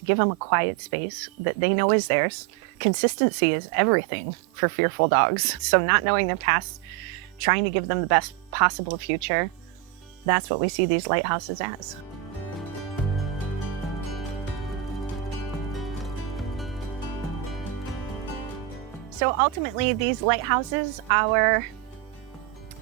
to give them a quiet space that they know is theirs. Consistency is everything for fearful dogs. So not knowing their past, trying to give them the best possible future, that's what we see these lighthouses as. So ultimately, these lighthouses are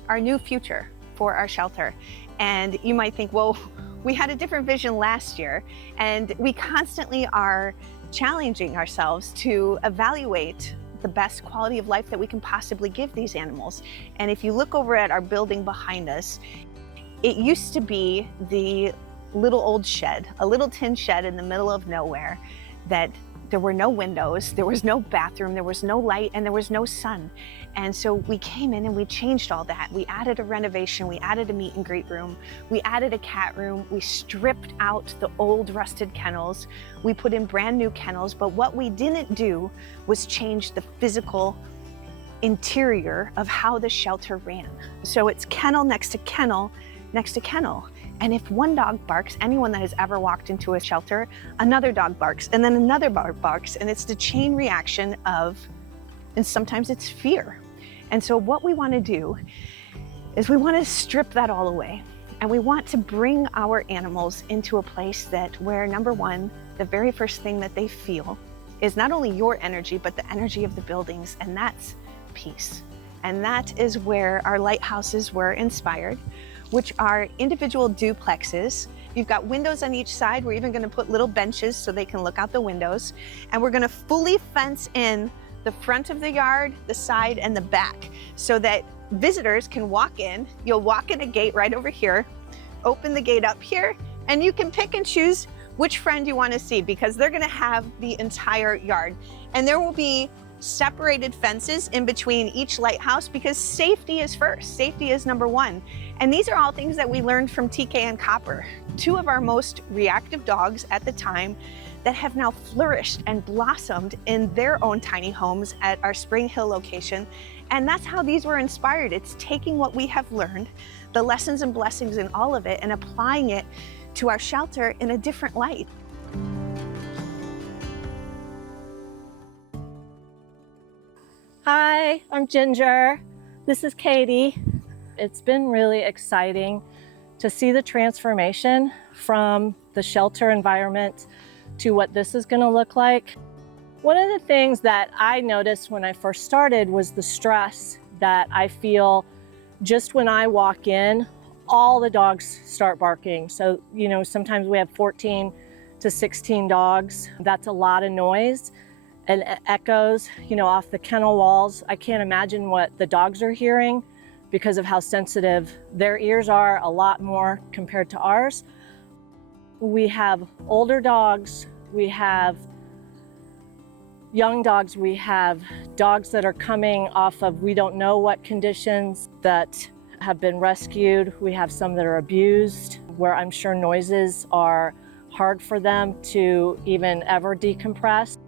our new future for our shelter. And you might think, well, we had a different vision last year, and we constantly are challenging ourselves to evaluate the best quality of life that we can possibly give these animals. And if you look over at our building behind us, it used to be the little old shed, a little tin shed in the middle of nowhere that there were no windows, there was no bathroom, there was no light, and there was no sun. And so we came in and we changed all that. We added a renovation, we added a meet and greet room, we added a cat room, we stripped out the old rusted kennels, we put in brand new kennels, but what we didn't do was change the physical interior of how the shelter ran. So it's kennel next to kennel next to kennel. And if one dog barks, anyone that has ever walked into a shelter, another dog barks, and then another dog barks, and it's the chain reaction of, and sometimes it's fear. And so what we want to do is we want to strip that all away. And we want to bring our animals into a place that where, number one, the very first thing that they feel is not only your energy, but the energy of the buildings, and that's peace. And that is where our lighthouses were inspired, which are individual duplexes. You've got windows on each side. We're even gonna put little benches so they can look out the windows. And we're gonna fully fence in the front of the yard, the side, and the back so that visitors can walk in. You'll walk in a gate right over here, open the gate up here, and you can pick and choose which friend you wanna see because they're gonna have the entire yard. And there will be separated fences in between each lighthouse because safety is first. Safety is number one. And these are all things that we learned from TK and Copper, two of our most reactive dogs at the time that have now flourished and blossomed in their own tiny homes at our Spring Hill location. And that's how these were inspired. It's taking what we have learned, the lessons and blessings in all of it, and applying it to our shelter in a different light. Hi, I'm Ginger. This is Katie. It's been really exciting to see the transformation from the shelter environment to what this is going to look like. One of the things that I noticed when I first started was the stress that I feel just when I walk in, all the dogs start barking. So, sometimes we have 14 to 16 dogs. That's a lot of noise. And echoes, off the kennel walls. I can't imagine what the dogs are hearing because of how sensitive their ears are, a lot more compared to ours. We have older dogs, we have young dogs, we have dogs that are coming off of we don't know what conditions that have been rescued. We have some that are abused, where I'm sure noises are hard for them to even ever decompress.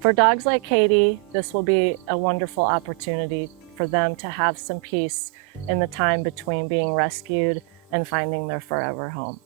For dogs like Katie, this will be a wonderful opportunity for them to have some peace in the time between being rescued and finding their forever home.